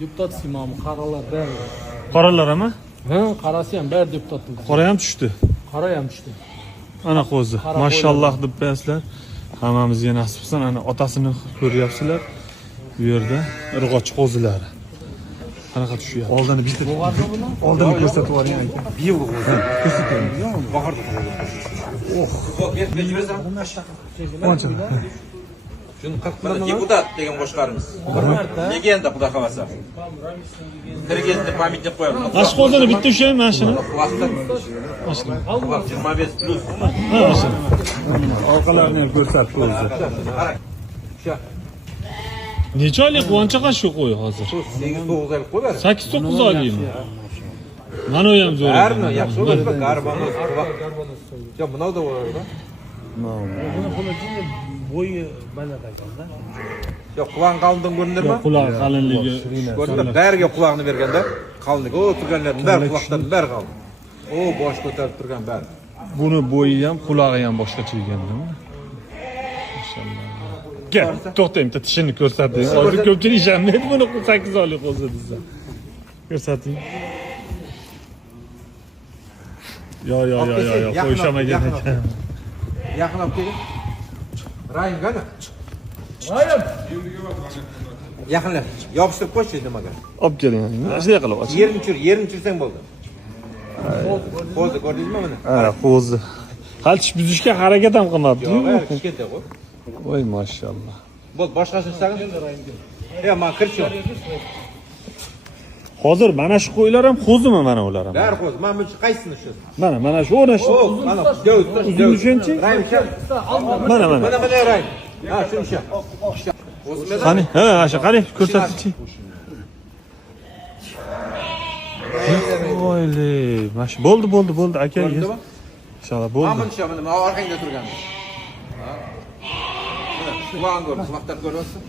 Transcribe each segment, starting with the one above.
Deputat imamı qaralar bari. Qoralar ama? Ha, qarasi ham bari deputat. Qora ham tushdi. Qara ham tushdi. Ana qo'zi. Mashalloh deb qo'yasizlar. Hammamizga nasib qilsin. Ana otasini ko'ryapsizlar. Bu yerda irg'och qo'zilari. Qanaqa tushyapti? Oldini bitta. Oldini ko'rsatib yuboring aka. Biyil qo'zi. Ko'rsating. Bahorda qo'zi. Qancha? Shuni 40 ming deputat degan boshqarimiz. Legenda xudo xolasa. Kirgizdi pamyat deb qo'yamiz. Mana shu qo'zini bitta ushlaymi mana shuni? Vaqtda Mana shu. 25 plus. Ha, mana shu. Orqalarini ham ko'rsatib o'zi. Necha oylik quvonchaqa shu qo'y hozir? 8-9 oylik qo'yar. 8-9 oylikmi? Mana u ham zo'r. Harmi yaxshi bo'ladi, garbonoz. Yo, bunov da bo'ladi. Bo'yi baland ekanda. Yo, qulog'in qalin ko'rindirmi? Quloq qalinligi. Ko'rdingmi? Bariga quloqni berganda qalinligi. O, turganlarning bari quloqdan bari qalin. O, bosh ko'tarib turgan bari. Buni bo'yi ham, qulog'i ham boshqacha ekandimi? Maşallah. Gel, to'xtang, bitta tishini ko'rsating. Hozir ko'pchilik ishonmaydi buni 8 oylik qo'zi desa. Ko'rsating. Yo, qo'yishamagan ekan. Yaqinlab keling. Rayim qani? Rayim. Yaqinlab. Yopishtirib qo'ychi nimaga? Olib keling. Shunday qilib och. Yerini tursang bo'ldi. Qo'zi ko'rdingizmi buni? Ha, qo'zi. Hali tish buzishga harakat ham qilmabdi-yu. Yo'q, kichkenta qo'y. Voy, mashallah. Bo'ldi, boshqasini istagin. Yo, men kirchi. Hozir mana shu qo'ylar ham qo'zimi mana ular ham? Bari qo'zi. Men buncha qaysini shu? Mana shu o'rnash. O, mana gavd, Uzun shuncha? Rayim sha. Mana. Mana rayim. Ha, shuncha. Qani? Ha, shu qani ko'rsatchi. Voyli, mash. Bo'ldi, aka. Inshaalloh bo'ldi. Mana buncha, mana orqangda turgan. Ha. Qulog'in ko'r, vaqtlar ko'ryapsan.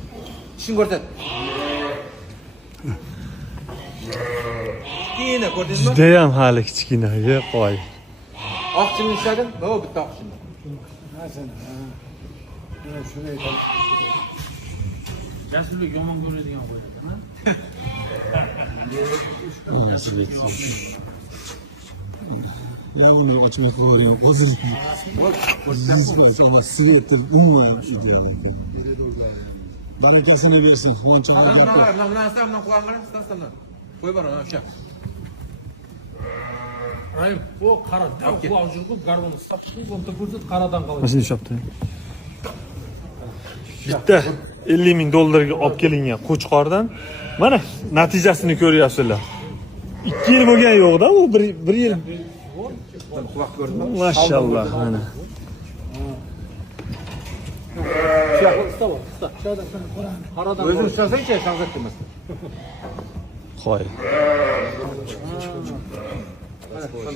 Tishini ko'rsat. Kichkina ko'rdingizmi? Juda ham hali kichkina, qo'y. Oqchini ishladin? O, bitta oqchini. Jasurlik yomon ko'radigan qo'y ekan, Ya bunu ochmay qo'ygan qo'zi. Ama svet umuman ideal. Barakasini bersin, quvonchoqlar gapir. Mana qulog'in qarang, qo'y bor, o'sha. Rayim, o qara, quloq yurib garbon sapchiqib, o'nta ko'rsat qaradan qoladi. Mana shuni shopdi. Bitta 50 ming dollarga olib kelingan qo'chqordan mana natijasini ko'ryapsizlar. 2 yil bo'lgan yo'q-da, u 1 yil. Quloq ko'rdingmi? Mashallah, mana. Qaradan O'zini ushlasang-chi, shahzod emas. Qo'y.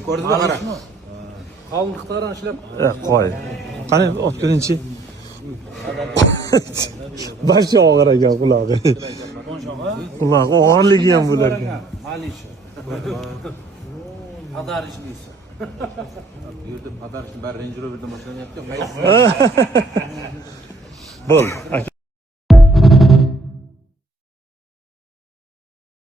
Ko'rdingmi, qara. qalinliqlarini ishlab Qo'y. Qani olib keling-chi. Bashi og'ir ekan qulog'i. Quloq og'irligi ham bo'lar ekan. Malish. Padar ishlaysiz. Bu yerda padar bari Range Rover'dan boshlanyapti. Bo'ldi.